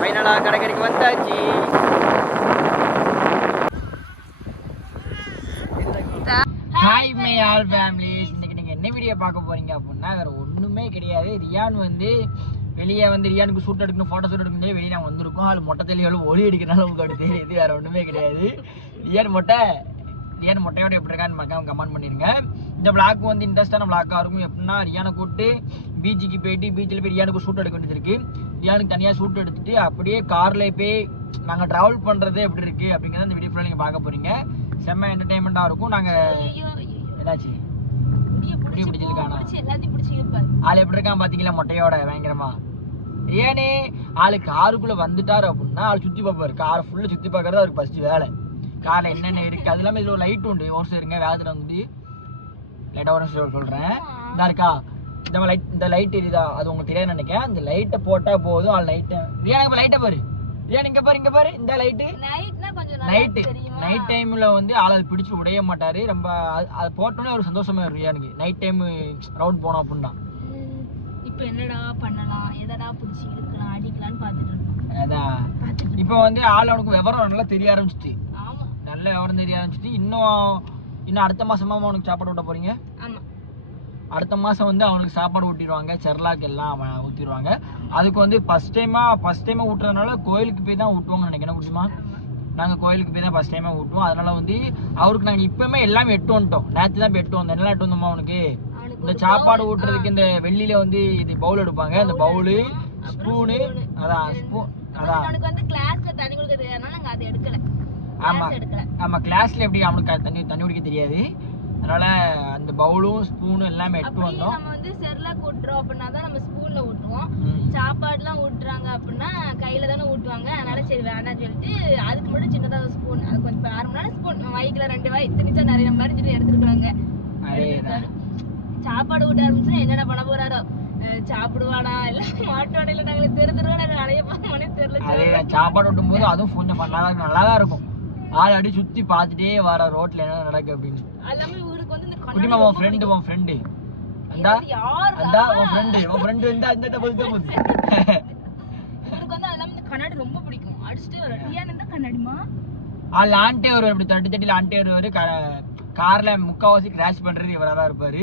ஃபைனலாக கடற்கரைக்கு வந்தாச்சு. Hi my all families. இன்னைக்கு நீங்கள் என்ன வீடியோ பார்க்க போறீங்க அப்படின்னா வேறு ஒன்றுமே கிடையாது. ரியான் வந்து வெளியே வந்து ரியானுக்கு ஷூட் எடுக்கணும், ஃபோட்டோ ஷூட் எடுக்கணும் வெளியே நாங்கள் வந்திருக்கோம். அது மொட்டை தெளிவாலும் ஒளி அடிக்கிறனால உங்களுக்கு தெரியுது, வேறு ஒன்றுமே கிடையாது. ரியான் மொட்டையோட எப்படி இருக்கான்னு மறக்காம கமெண்ட் பண்ணிடுங்க. இந்த விளாக் வந்து இன்ட்ரெஸ்டான விளாக்காக இருக்கும். எப்படின்னா ரியானை கூப்பிட்டு பீச்சுக்கு போயிட்டு பீச்சில் போய் ரியானுக்கு ஷூட் எடுக்க வேண்டியது இருக்குது. ரியானுக்கு தனியாக ஷூட் எடுத்துட்டு அப்படியே காரில் போய் நாங்கள் ட்ராவல் பண்ணுறது எப்படி இருக்குது அப்படிங்கிறத இந்த வீடியோ ஃபுல்லாக நீங்கள் பார்க்க போகிறீங்க. செம்ம என்டர்டைன்மெண்ட்டாக இருக்கும். நாங்கள் ஏதாச்சும் முடி பிடிச்சிருக்கானா ஆள் எப்படி இருக்கான் பார்த்தீங்களா மொட்டையோட பயங்கரமா. ஏனே ஆளு காருக்குள்ளே வந்துட்டார் அப்படின்னா ஆள் சுற்றி பார்ப்பாரு. காரை ஃபுல்லாக சுற்றி பார்க்கறது அவருக்கு ஃபஸ்ட்டு வேலை. காரில் என்னென்ன இருக்குது அது இல்லாமல் இதில் ஒரு லைட் உண்டு. ஒரு இருங்க வேகத்தில் வந்து லைட்டாக ஒரு சொல்கிறேன். இதா இருக்கா இந்த லைட் எரியுதா அது உங்களுக்கு தெரியாது நினைக்கிறேன். அந்த லைட்டை போட்டால் போதும். ஆள் லைட்டை ரியான் இப்போ லைட்டை பாரு. ரியான் இங்கே பாரு இந்த லைட்டு நைட் டைமில் வந்து ஆள் அது பிடிச்சி உடைய மாட்டார். ரொம்ப அது போட்டோன்னே ஒரு சந்தோஷமா இருக்கும் ரியானுக்கு. நைட் டைம் ரவுண்ட் போனோம் அப்படின்னா இப்போ என்னடா பண்ணலாம், எதடா பிடிச்சி இழுக்கலாம் அடிக்கலான்னு பார்த்துட்டு இருக்கோம். அதான் இப்போ வந்து ஆள் அவனுக்கு விவரம் நல்லா தெரிய ஆரம்பிச்சிட்டு, நல்ல விவரம் தெரிய ஆரம்பிச்சிட்டு. இன்னும் அடுத்த மாசமா அவனுக்கு சாப்பாடு ஊட்ட போறீங்க. அடுத்த மாதம் வந்து அவனுக்கு சாப்பாடு ஊட்டிடுவாங்க, செர்லாக் எல்லாம் ஊற்றிடுவாங்க. அதுக்கு வந்து ஃபஸ்ட் டைமாக ஊட்டுறதுனால கோயிலுக்கு போய் தான் ஊட்டுவாங்கன்னு நினைக்கிறேன். குடிச்சுமா நாங்கள் கோயிலுக்கு போய் தான் ஃபஸ்ட் டைமாக ஊட்டுவோம். அதனால வந்து அவருக்கு நாங்கள் இப்போவுமே எல்லாமே எட்டு வந்துட்டோம். நேற்று தான் எட்டு வந்தோம். என்னெல்லாம் எட்டு வந்தோமா அவனுக்கு இந்த சாப்பாடு ஊட்டுறதுக்கு இந்த வெள்ளியில வந்து இது பவுல் எடுப்பாங்க. இந்த பவுலு ஸ்பூனு ஆமாம் கிளாஸ்ல எப்படி அவனுக்கு தண்ணி குடிக்க தெரியாது. அதனால அந்த பவுலும் ஸ்பூனும் எல்லாமே எடுத்து வந்தோம். நம்ம வந்து செர்லாக் ஊட்டுறோம் அப்படின்னா தான் நம்ம ஸ்பூன்ல ஊட்டுவோம். சாப்பாடுலாம் ஊட்டுறாங்க அப்படின்னா கையில தானே ஊட்டுவாங்க. அதனால சரி வேண்டாம்னு சொல்லிட்டு அதுக்கு மட்டும் சின்னதாக ஸ்பூன், அது கொஞ்சம் ஆரம்பனால ஸ்பூன் வயிற்றுல 2 வாய் திணிச்சா நிறைய மாதிரி சொல்லி எடுத்துருக்காங்க. சாப்பாடு ஊட்ட ஆரம்பிச்சுன்னா என்னென்ன பண்ண போறாரோ, சாப்பிடுவானா இல்ல மாட்டோட இல்ல நாங்களுக்கு தெரிஞ்சிருவா நாங்கள் அடைய போனே தெரியல. சாப்பாடு ஊட்டும் போது அதுவும் கொஞ்சம் நல்லாதான் இருக்கும். ஆள் அடி சுத்தி பார்த்துட்டே வர ரோட்ல என்ன நடக்கு அப்படின்னு. குட்டிமா உன் ஃப்ரெண்டு அந்த உன் ஃப்ரெண்டு இருந்தா அந்த போது இவருக்கு வந்து அதெல்லாம் இந்த கண்ணாடி ரொம்ப பிடிக்கும். அடிச்சுட்டு வர ரியான் இருந்தா கண்ணாடிமா ஆள் ஆண்டே வருவார். இப்படி தட்டில ஆண்டே வருவாரு. கார்ல முக்காவாசி கிராஷ் பண்றது இவரா தான் இருப்பாரு.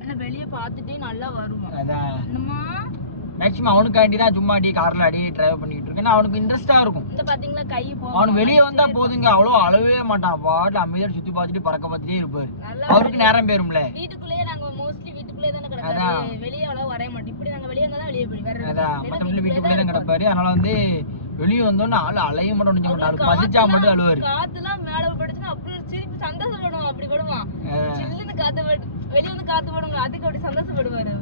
ஆனா வெளியே பார்த்துட்டே நல்லா வருமா. அதான் மேக்ஸிமம் அவனுக்காண்டி தான் சும்மா அடி கார்ல அடி டிரைவ் பண்ணிட்டு இருக்கேன். அவனுக்கு இன்ட்ரெஸ்டா இருக்கும். இந்த பாத்தீங்களா கை அவனுக்கு வெளியே வந்தா போதுங்க, அவ்வளோ அழவே மாட்டான். பாட்டு அமைதியா சுத்தி பார்த்துட்டு பறக்க பார்த்துட்டே இருப்பாரு. அவருக்கு நேரம் போயிரும்ல. வீட்டுக்குள்ளேயே நாங்க மோஸ்ட்லி வீட்டுக்குள்ளே தானே கிடப்பாரு. வெளியே அவ்வளோ வரைய மாட்டோம். இப்படி நாங்க வெளியே வந்தா வெளியே போய் அதான் மொத்தம் வீட்டுக்குள்ளே தான் கிடப்பாரு. அதனால வந்து வெளியே வந்தோன்னு ஆள் அலைய மட்டும் நினைக்க மாட்டாரு. பசிச்சா மட்டும் அழுவாரு. காத்துலாம் மேல படுச்சுன்னா அப்படி சிரிப்பு சந்தோஷப்படுவான். அப்படி படுவான். சில்லுன்னு காத்து வெளியே வந்து காத்து படுவாங்க. அதுக்கு அப்படி சந்தோஷப்படுவாரு.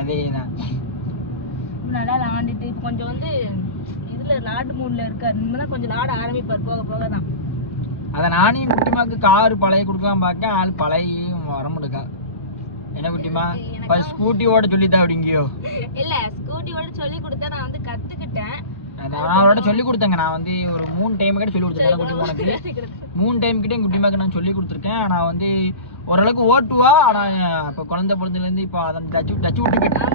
அதேதான் நல்லா விளாண்டுட்டு கொஞ்சம் வந்து இதுல லாடு மூட்ல இருக்காரு. இனிமேதான் கொஞ்சம் லாட ஆரம்பிப்பார் போக போக தான். அதை நானும் குட்டிமாக்கு காரு பழைய கொடுக்கலாம் பார்க்க ஆள் பழையும் வர முடியுக்கா. என்ன குட்டிமா ஸ்கூட்டி ஓட சொல்லித்தான் அப்படிங்கியோ? இல்ல ஸ்கூட்டி ஓட சொல்லி கொடுத்தா நான் வந்து கத்துக்கிட்டேன். நான் அவரோட சொல்லி கொடுத்தேங்க. நான் வந்து ஒரு 3 டைம் கிட்ட சொல்லி கொடுத்துருக்கேன். குட்டிமாக்கு 3 டைம் கிட்ட குட்டிமாக்கு நான் சொல்லி கொடுத்துருக்கேன். நான் வந்து ஓரளவுக்கு ஓட்டுவா. ஆனால் இப்போ குழந்தை பொழுதுலேருந்து இப்போ அதை டச்சு விட்டு போயிட்டேன்.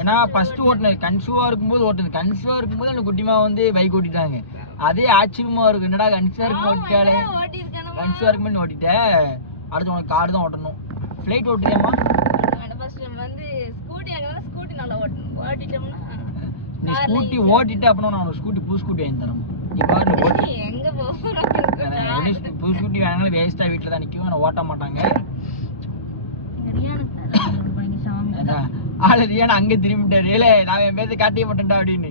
ஏன்னா ஃபர்ஸ்ட் ஓட்டினது கன்சியூவா இருக்கும்போது ஓட்டுனது. கன்சியூவா இருக்கும்போது அந்த குட்டிமா வந்து பைக் ஓட்டிட்டாங்க. அதே ஆச்சரியமா இருக்கும். என்னடா கன்சியூவா இருக்கும் ஓட்டிட்டாலே, கன்சியூவா இருக்கும்போது ஓட்டிட்டேன். அடுத்து உனக்கு கார் தான் ஓட்டணும். ஃப்ளைட் ஓட்டுறியாமா? நீ ஸ்கூட்டி ஓட்டிட்டு அப்புறம் நான் ஸ்கூட்டி புது ஸ்கூட்டி வாங்கி தரேன். நீ பாரு புது ஸ்கூட்டி வாங்கினாலும் வேஸ்டா வீட்டில் தான் நிற்கும். ஆனால் ஓட்ட மாட்டாங்க. ஆளு ரியான் அங்கே திரும்பிட்டாரு. இல்ல நான் என் பேச காட்டிய மாட்டேன்டா அப்படின்னு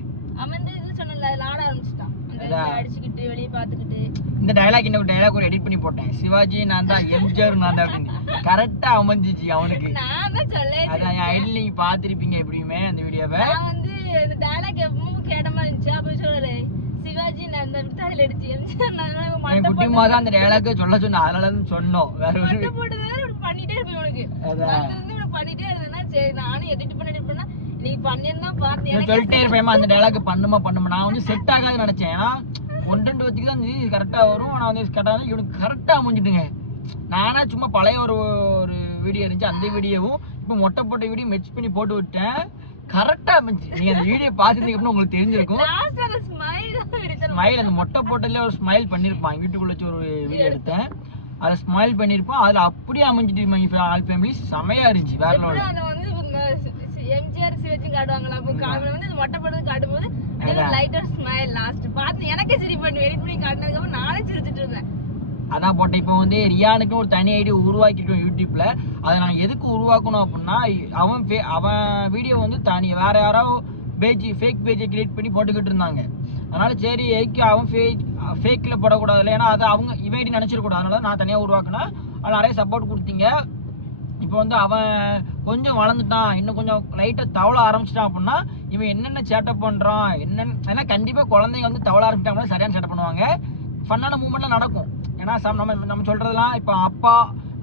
இந்த டைலாக் என்ன டைலாக் ஒரு எடிட் பண்ணி போட்டேன். சிவாஜி நான் தான், எம்ஜிஆர் நான் தான் அப்படின்னு கரெக்டா அமைஞ்சிச்சு அவனுக்கு. அதான் என் ஐடியில் நீங்க பாத்திருப்பீங்க எப்படியுமே அந்த வீடியோவை. குட்டிமா தான் அந்த டைலாக் சொல்ல சொன்ன. அதனால சொன்னோம். வேற ஒரு பண்ணிட்டே இருப்பேன் உனக்கு. பண்ணிட்டே இருந்தேன்னா சரி நானும் எடிட் பண்ணா நீ பண்ணிருந்தா பாத்து சொல்லிட்டே இருப்பேன். அந்த டைலாக் பண்ணுமா நான் வந்து செட் ஆகாதுன்னு நினைச்சேன். ஏன்னா 1-2 வச்சுக்கு தான் கரெக்டா வரும். நான் வந்து கரெக்டாக இவனுக்கு கரெக்டா அமைஞ்சிட்டுங்க. நானா சும்மா பழைய ஒரு வீடியோ இருந்துச்சு. அந்த வீடியோவும் இப்போ மொட்டை போட்ட வீடியோ மெச் பண்ணி போட்டு விட்டேன். கரெக்டா அமைஞ்சு. நீங்க அந்த வீடியோ பாத்துட்டீங்க அப்படின்னா உங்களுக்கு தெரிஞ்சிருக்கும். ஸ்மைல் அந்த மொட்டை போட்டதுல ஒரு ஸ்மைல் பண்ணிருப்பான். வீட்டுக்குள்ள வச்சு ஒரு வீடியோ எடுத்தேன், அதை ஸ்மைல் பண்ணிருப்பான். அதுல அப்படியே அமைஞ்சிட்டு ஆல் ஃபேமிலி செமையா இருந்துச்சு. வேற லெவல். எம்ஜிஆர் வச்சு காட்டுவாங்களா அப்போ காமெடி வந்து மொட்டை போட்டது காட்டும்போது லைட்டர் ஸ்மைல் லாஸ்ட் பார்த்து எனக்கே சரி பண்ணி வெயிட் பண்ணி காட்டினதுக்கு அப்புறம் நானே சிரிச்சிட்டு இருந்தேன். அதான் போட்டேன். இப்போ வந்து ரியானுக்கு ஒரு தனி ஐடி உருவாக்கிட்டோம் யூடியூப்ல. அதை நாங்கள் எதுக்கு உருவாக்கணும் அப்படின்னா, அவன் வீடியோ வந்து தனி வேற யாரோ ஃபேக் பேஜை கிரியேட் பண்ணி போட்டுக்கிட்டு இருந்தாங்க. அதனால சரி எதுக்கு அவன் ஃபேக்ல போடக்கூடாதுல்ல, ஏன்னா அதை அவங்க இவன் ஐடி நினைச்சிடக்கூடாது. அதனால நான் தனியாக உருவாக்கினேன். அது நிறைய சப்போர்ட் கொடுத்தீங்க. இப்போ வந்து அவன் கொஞ்சம் வளர்ந்துட்டான், இன்னும் கொஞ்சம் லைட்டாக தவள ஆரம்பிச்சிட்டான் அப்படின்னா இவன் என்னென்ன சேட்டப் பண்ணுறான் என்னென்ன, ஏன்னா கண்டிப்பாக குழந்தைங்க வந்து தவள ஆரம்பிச்சிட்டாங்கன்னா சரியான சேட்டப் பண்ணுவாங்க. ஃபன்னான மூமெண்ட்லாம் நடக்கும். ஏன்னா நம்ம சொல்கிறதெல்லாம் இப்போ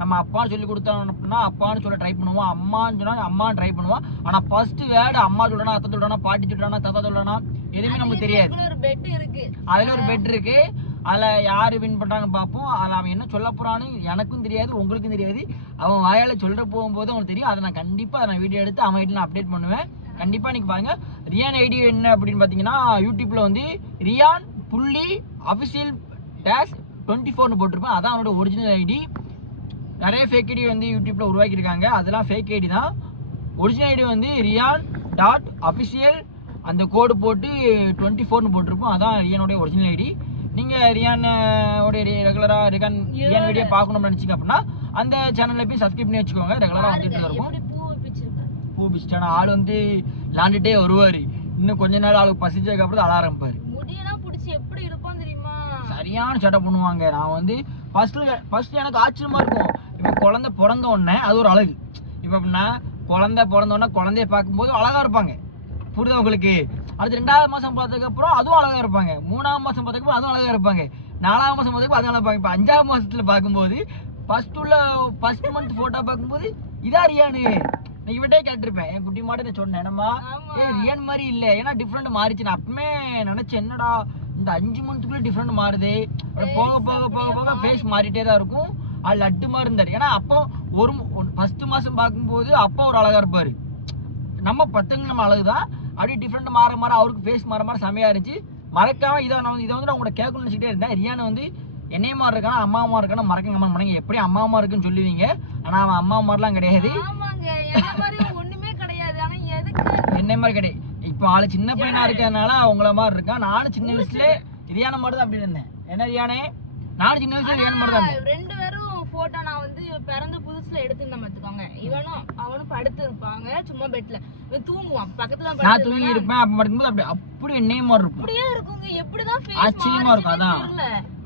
நம்ம அப்பான்னு சொல்லி கொடுத்தோம் அப்படின்னா அப்பான்னு சொல்ல ட்ரை பண்ணுவோம், அம்மான்னு சொன்னால் அம்மான்னு ட்ரை பண்ணுவோம். ஆனால் ஃபர்ஸ்ட் வேர்டு அம்மா சொல்கிறனா, அத்தை சொல்கிறனா, பாட்டி சொல்கிறனா, தாத்தா சொல்கிறனா எதுவுமே நமக்கு தெரியாது. அதில் ஒரு பெட் இருக்கு. அதில் யார் வின் பண்ணுறாங்க பார்ப்போம். அதில் அவன் என்ன சொல்ல போகிறான்னு எனக்கும் தெரியாது, உங்களுக்கும் தெரியாது. அவன் வாயால் சொல்கிற போகும்போது அவனுக்கு தெரியும். அதை நான் கண்டிப்பாக நான் வீடியோ எடுத்து அவன் ஐடியில் நான் அப்டேட் பண்ணுவேன். கண்டிப்பாக நீங்கள் பாருங்கள். ரியான் ஐடி என்ன அப்படின்னு பார்த்தீங்கன்னா, யூடியூப்பில் வந்து ரியான் _official -24 போட்டிருப்பேன். அதான் அவனோட ஒரிஜினல் ஐடி. நிறைய ஃபேக் ஐடி வந்து யூடியூப்பில் உருவாக்கியிருக்காங்க, அதெல்லாம் ஃபேக் ஐடி தான். ஒரிஜினல் ஐடி வந்து ரியான்.official அந்த கோடு போட்டு 24 போட்டிருப்போம். அதான் ரியானோடைய ஒரிஜினல் ஐடி. நீங்கள் ரியானோடைய ரெகுலராக ரியான் வீடியோ பார்க்கணும்னு நினச்சிங்க அப்படின்னா அந்த சேனலில் போய் சப்ஸ்கிரைப் பண்ணி வச்சுக்கோங்க. ரெகுலராக வந்துட்டு தான் இருக்கும். பூ பிடிச்சிட்டான ஆள் வந்து விளாண்டுட்டே வருவார். இன்னும் கொஞ்ச நாள் ஆளுக்கு பசிச்சதுக்கப்புறம் அழ ஆரம்பிப்பார். முடியெல்லாம் பிடிச்சி எப்படி இருப்பான்னு தெரியுமா, சரியான செட்டப் பண்ணுவாங்க. நான் வந்து ஃபர்ஸ்ட் எனக்கு ஆச்சரியமா இருக்கும். இப்போ குழந்தை பிறந்த உடனே அது ஒரு அழகு. இப்போ எப்படின்னா குழந்தை பிறந்த உடனே குழந்தைய பார்க்கும்போது அழகா இருப்பாங்க, புரியுதா உங்களுக்கு? அடுத்து 2வது மாதம் பார்த்ததுக்கு அப்புறம் அதுவும் அழகா இருப்பாங்க, 3வது மாதம் பார்த்ததுக்கு அப்புறம் அதுவும் அழகா இருப்பாங்க, 4வது மாதம் பார்த்ததுக்கு அதுவும் அழகா இருப்பாங்க. இப்போ 5வது மாதத்துல பார்க்கும்போது ஃபர்ஸ்ட் மந்த் போட்டோ பார்க்கும்போது இதா ரியானு நான் இவன்டே கேட்டிருப்பேன். என் குட்டி மாட்டு நான் சொன்னேன், என்னம்மா ரியான் மாதிரி இல்லை, ஏன்னா டிஃப்ரெண்ட் மாறிச்சு. நான் அப்பவுமே நினைச்சேன் என்னடா இந்த 5 மந்த்துக்குள்ள டிஃப்ரெண்ட் மாறுது. போக போக போக போக ஃபேஸ் மாறிட்டே தான் இருக்கும். அது லட்டு மாதிரி இருந்தார். ஏன்னா அப்போ ஃபர்ஸ்ட் மாதம் பார்க்கும்போது அப்போ ஒரு அழகா இருப்பாரு. நம்ம பத்தங்க நம்ம அழகுதான். அப்படியே டிஃப்ரெண்ட் மாற மாற அவருக்கு ஃபேஸ் மாற செமையா இருந்துச்சு. மறக்காம இதை வந்து நான் உங்களோட கேட்கணும்னு நினச்சிக்கிட்டே இருந்தேன். ரியான் வந்து என்னைய மாதிரி இருக்கானா அம்மா அம்மா இருக்கானா மறக்க மாட்டேங்க. எப்படி அம்மா அம்மா இருக்குன்னு சொல்லுவீங்க, ஆனால் அவன் அம்மா மாதிரிலாம் கிடையாது, என்னை மாதிரி கிடையாது. இப்போ ஆளு சின்ன பையனா இருக்கிறதுனால அவங்கள மாதிரி இருக்கான். நானும் சின்ன வயசுல ரியான் மாதிரி தான் அப்படி இருந்தேன். என்ன ரியானே, நானும் சின்ன வயசுல ரியான் மாதிரி தான். 2 பேரும் போட்டோ நான் வந்து பிறந்த புதுசுல எடுத்துருந்தேன் பார்த்துக்கோங்க. இவனும் அவனும் படுத்து இருப்பாங்க சும்மா பெட்ல, தூங்குவான் பக்கத்துல. நான் தூங்கி இருப்பேன் அப்ப படுக்கும்போது அப்படி என்னைய மாதிரி இருக்கும். அப்படியே இருக்குங்க, எப்படிதான் ஃபேஸ் ஆச்சரியமா இருக்கும்.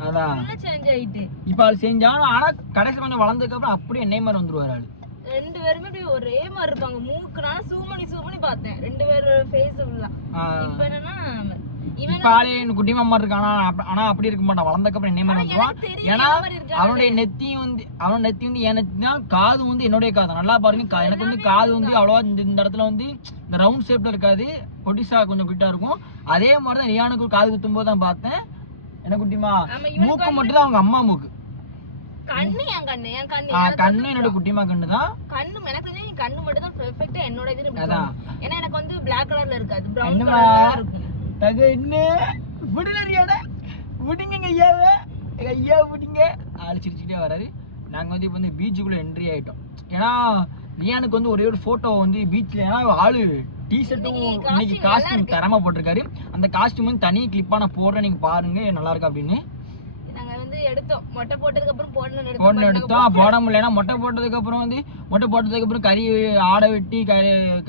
அதான் சேஞ்ச் ஆயிட்டு இப்ப ஆள் செஞ்சாலும், ஆனா கடைசி கொஞ்சம் வளர்ந்ததுக்கு அப்புறம் அப்படியே என்னைய மாதிரி வந்துருவாரு ஆளு. 2 பேருமே அப்படியே ஒரே மாதிரி இருப்பாங்க. மூக்கு நான் சூம் பண்ணி பார்த்தேன் 2 பேரோட ஃபேஸ் ஃபுல்லா. இப்போ என்னன்னா இப்ப ஆளே குட்டி மாமா இருக்கானா, ஆனா அப்படி இருக்க மாட்டான். வளர்ந்ததுக்கு அப்புறம் என்னைய மாதிரி வந்துருவான். ஏன்னா அவனுடைய நெத்தி வந்து என் நெத்தி தான், காது வந்து என்னுடைய காது. நல்லா பாருங்க, எனக்கு வந்து காது வந்து அவ்வளவா இந்த இடத்துல வந்து இந்த ரவுண்ட் ஷேப்ல இருக்காது, பொடிசா கொஞ்சம் கிட்டா இருக்கும். அதே மாதிரிதான் ரியானுக்கு காது குத்தும் போது தான் பார்த்தேன். என்ன குட்டிமா மூக்கு மட்டும் தான் அவங்க அம்மா மூக்கு, கண்ணு என்னோட குட்டிமா கண்ணு தான். கண்ணு எனக்கு தெரிஞ்சு கண்ணு மட்டும் தான் பெர்ஃபெக்ட்டா என்னோட இது. அதான் ஏன்னா எனக்கு வந்து Black கலர்ல இருக்காது, பிரவுன் கலர்ல இருக்கும். தக என்ன விடுல ரியானே, விடுங்க ஐயாவே, ஐயா விடுங்க. ஆளு சிரிச்சுட்டே வராரு. நாங்க வந்து இப்போ வந்து பீச்சுக்குள்ள என்ட்ரி ஆயிட்டோம். ஏன்னா ரியானுக்கு வந்து ஒரே ஒரு போட்டோ வந்து பீச்ல, ஏன்னா ஆளு டிஷர்ட்டும் இன்னைக்கு காஸ்டியூம் தரமா போட்டிருக்காரு. அந்த காஸ்டியூம் வந்து தனி கிளிப்பா நான் போடுறேன், நீங்க பாருங்க நல்லா இருக்கு அப்படின்னு. எடுத்தோம் மொட்டை போட்டதுக்கு அப்புறம் போட எடுத்தோம், போட முடியலன்னா மொட்டை போட்டதுக்கு அப்புறம் கறி ஆடை வெட்டி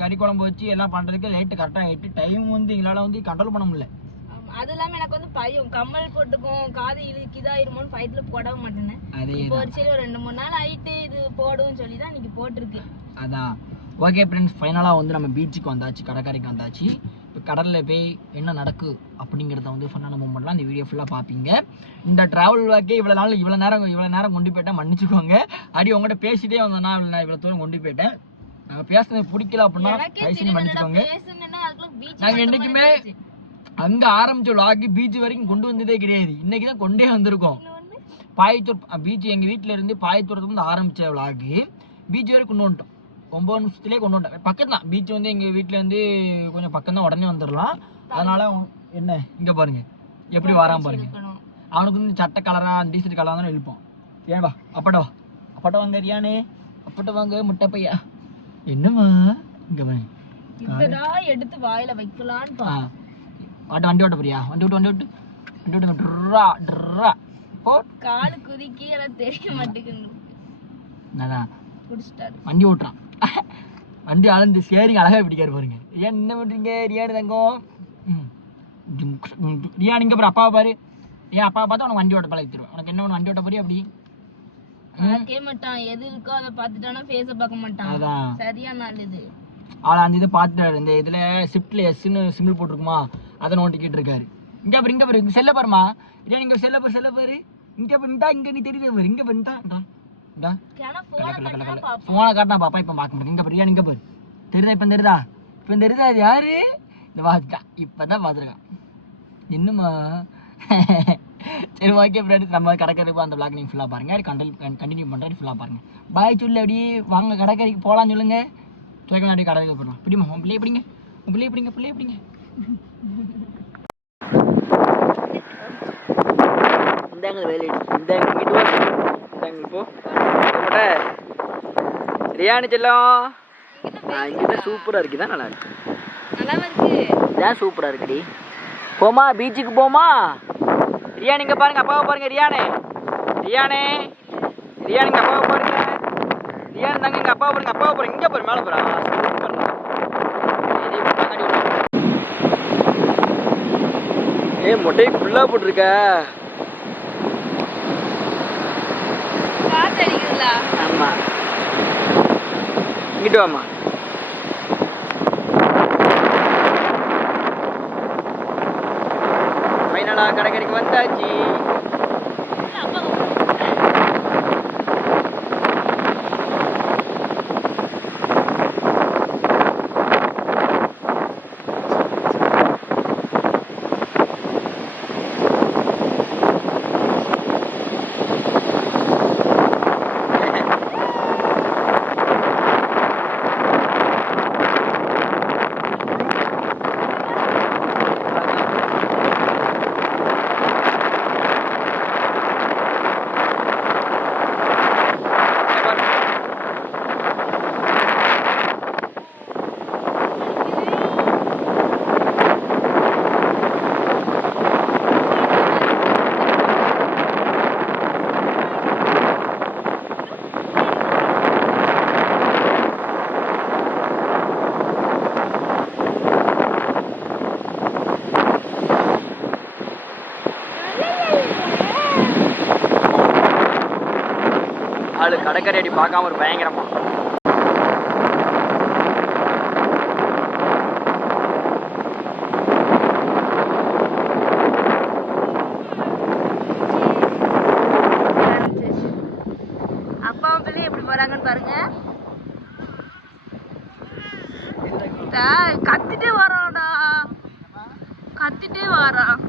கறி குழம்பு வச்சு எல்லாம் பண்றதுக்கு லேட்டு கரெக்டா ஆயிட்டு டைம் வந்து எங்களால வந்து கண்ட்ரோல் பண்ண முடியல. அது இல்லாம எனக்கு வந்து பயம், கம்மல் போட்டுக்கும் காது இதாயிருமோன்னு ஃபைட்ல போடவே மாட்டேன்னு. இப்போ ஒரு சரி ஒரு 2-3 நாள் ஆயிட்டு இது போடுன்னு சொல்லி தான் இன்னைக்கு போட்டிருக்கு. அதான் ஓகே ஃப்ரெண்ட்ஸ், ஃபைனலாக வந்து நம்ம பீச்சுக்கு வந்தாச்சு, கடற்கரைக்கு வந்தாச்சு. இப்போ கடலில் போய் என்ன நடக்கு அப்படிங்கிறத வந்து ஃபன்னான மூமெண்ட்லாம் இந்த வீடியோ ஃபுல்லாக பார்ப்பீங்க. இந்த ட்ராவல் வாக்கே இவ்வளோ நேரம் கொண்டு போயிட்டேன், மன்னிச்சுக்கோங்க. அடி உங்கள்கிட்ட பேசிட்டே வந்தேன்னா இவ்வளோ தூரம் கொண்டு போயிட்டேன். நாங்கள் பேசுனது பிடிக்கல அப்படின்னா தயவுசெய்து மன்னிச்சுக்கோங்க. நாங்கள் என்றைக்குமே அங்கே ஆரம்பிச்ச விளாக்கு பீச் வரைக்கும் கொண்டு வந்ததே கிடையாது, இன்னைக்கு தான் கொண்டே வந்திருக்கோம். பாயத்தூர் பீச், எங்கள் வீட்டில் இருந்து பாயத்தூரத்துல இருந்து ஆரம்பித்த விளாக்கு பீச் வரைக்கும் கொண்டு வந்துட்டோம். 9 நிமிஷத்துலேயே கொண்டு வந்துட்டேன். பக்கத்து தான் பீச் வந்து எங்கள் வீட்டில் வந்து கொஞ்சம் பக்கம் தான், உடனே வந்துடலாம். அதனால என்ன இங்கே பாருங்க எப்படி வரான் பாருங்க. அவனுக்கு வந்து சட்டை கலராக டிஷர்ட் கலராக தானே இழுப்போம். ஏன்பா அப்பட்ட வாங்க ரியானே, அப்பட்ட வாங்க முட்டை பையா. என்னம்மா இங்கே பாருங்க எடுத்து வாயில வைக்கலான்னு வண்டி ஓட்ட போறியா? வண்டி விட்டு ட்ரா ட்ரா போ. காலு குறுக்கி எல்லாம் தெரிய மாட்டேங்குது. வண்டி ஓட்டுறான், வண்டி அளந்து ஸ்டேரிங் அழகா பிடிக்காரு பாருங்க. ஏன் என்ன பண்றீங்க ரியானு தங்கம்? ரியான் இங்க பாரு, அப்பாவை பாரு. ஏன் அப்பாவை பார்த்தா உனக்கு வண்டி ஓட்ட பழகிடுவேன். உனக்கு என்ன ஒன்று வண்டி ஓட்ட போறியா? அப்படி கேட்க மாட்டான், எது இருக்கோ அதை பார்த்துட்டானா ஃபேஸ பார்க்க மாட்டான். அதான் சரியா நாள் இது. அவளை அந்த இதை பார்த்துட்டாரு. இந்த இதுல ஷிஃப்ட்ல எஸ்ன்னு சிம்பிள் போட்டிருக்குமா, அதை நோட்டிக்கிட்டு இருக்காரு. இங்க பாரு இங்க செல்ல பாருமா. ரியான் இங்க செல்ல பாரு. இங்க பண்ணிட்டா இங்க நீ தெரியுது பாரு. இங்க பண்ணிட்டா போனை காட்டினா பாப்பா இப்ப பார்க்க முடியும். இங்க பாரு ரியான் இங்க பாரு. தெரியுதா? இப்ப தெரியுதா அது யாரு? இந்த பார்த்துட்டான், இப்பதான் பார்த்துருக்கான். என்னம்மா? சரி ஓகே ஃப்ரெண்ட்ஸ், நம்ம கடற்கரைக்கு அந்த vlog நீங்க ஃபுல்லா பாருங்க. கண்டினியூ பண்றேன், ஃபுல்லா பாருங்க. பாய் சொல்லு, அப்படி வாங்க கடற்கரைக்கு போலான்னு சொல்லுங்க. துவைக்க முன்னாடி கடற்கரைக்கு போடலாம். பிடிமா உன் பிள்ளைய பிடிங்க. இந்தாங்க வேலை, இந்தாங்க இப்போ ரியானு செல்லம். இங்கதான் சூப்பரா இருக்குதா? நல்லா இருக்கு. இதான் சூப்பரா இருக்குடி. போமா பீச்சுக்கு போமா. ரியான் இங்க பாருங்க, அப்பாவை பாருங்க. ரியானே இங்க அப்பாவை பாருங்க. ரியான் தாங்க இங்க அப்பாவை பாருங்க. இங்க பாரு, மேல பாரு. மொட்டை ஃபுல்லா போட்டிருக்க. ஆமா, இங்கிட்டு வாமா. ஃபைனலா கடற்கரைக்கு வந்தாச்சு. ஆளு கடற்கரை அடி பார்க்காம ஒரு பயங்கரமா. அப்பாவும் பிள்ளை எப்படி போறாங்கன்னு பாருங்க. கத்திட்டே வரான்.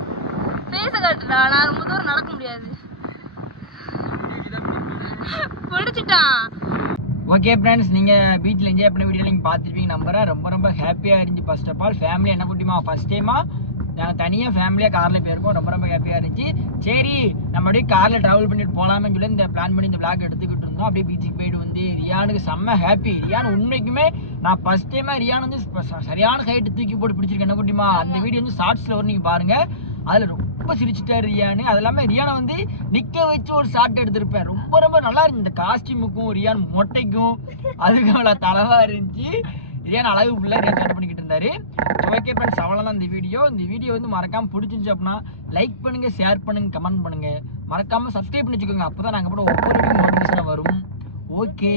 பேச கட்டுடா, நான் ரொம்ப தூரம் நடக்க முடியாது. பிடிச்சிட்டான். ஓகே ஃப்ரெண்ட்ஸ், நீங்கள் பீச்சில் என்ஜாய் பண்ண வீடியோ நீங்கள் பார்த்துருப்பீங்க நம்புறேன். ரொம்ப ஹாப்பியாக இருந்துச்சு. ஃபர்ஸ்ட் ஆஃப் ஆல் ஃபேமிலி என்ன குட்டிமா ஃபர்ஸ்ட் டைமாக நாங்கள் தனியாக ஃபேமிலியாக காரில் போயிருக்கோம். ரொம்ப ஹாப்பியாக இருந்துச்சு. சரி நம்ம அப்படியே காரில் ட்ராவல் பண்ணிட்டு போகலாம்னு சொல்லி இந்த பிளான் பண்ணி இந்த vlog எடுத்துக்கிட்டு இருந்தோம். அப்படியே பீச்சுக்கு போயிட்டு வந்து ரியானுக்கு செம்ம ஹாப்பி. ரியான் உண்மைக்குமே நான் ஃபர்ஸ்ட் டைமாக ரியான் வந்து சரியான ஹைட்டு தூக்கி போட்டு பிடிச்சிருக்கேன் என்ன குட்டிமா. அந்த வீடியோ வந்து ஷார்ட்ஸில் வரும், நீங்கள் பாருங்கள். அதில் ரொம்ப சிரிச்சிட்டாரு ரியானு. அது இல்லாமல் ரியானை வந்து நிற்க வச்சு ஒரு ஷார்ட் எடுத்திருப்பேன். ரொம்ப நல்லா இருந்துச்சு. இந்த காஸ்டியூமுக்கும் ரியான் மொட்டைக்கும் அதுக்கு அவ்வளோ தலைவா இருந்துச்சு. ரியான் அழகு ஃபுல்லாக ரியான் ஷார்ட் பண்ணிக்கிட்டு இருந்தாரு. ஓகே ஃப்ரெண்ட்ஸ், அவ்வளோதான் இந்த வீடியோ வந்து மறக்காமல் பிடிச்சிருந்துச்சு அப்படின்னா லைக் பண்ணுங்க, ஷேர் பண்ணுங்க, கமெண்ட் பண்ணுங்க. மறக்காமல் சப்ஸ்கிரைப் பண்ணி வச்சுக்கோங்க. அப்போ தான் நாங்கள் கூட ஒவ்வொரு வீடியோ நோட்டிஃபிகேஷன் வரும். ஓகே,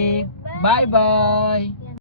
பாய்.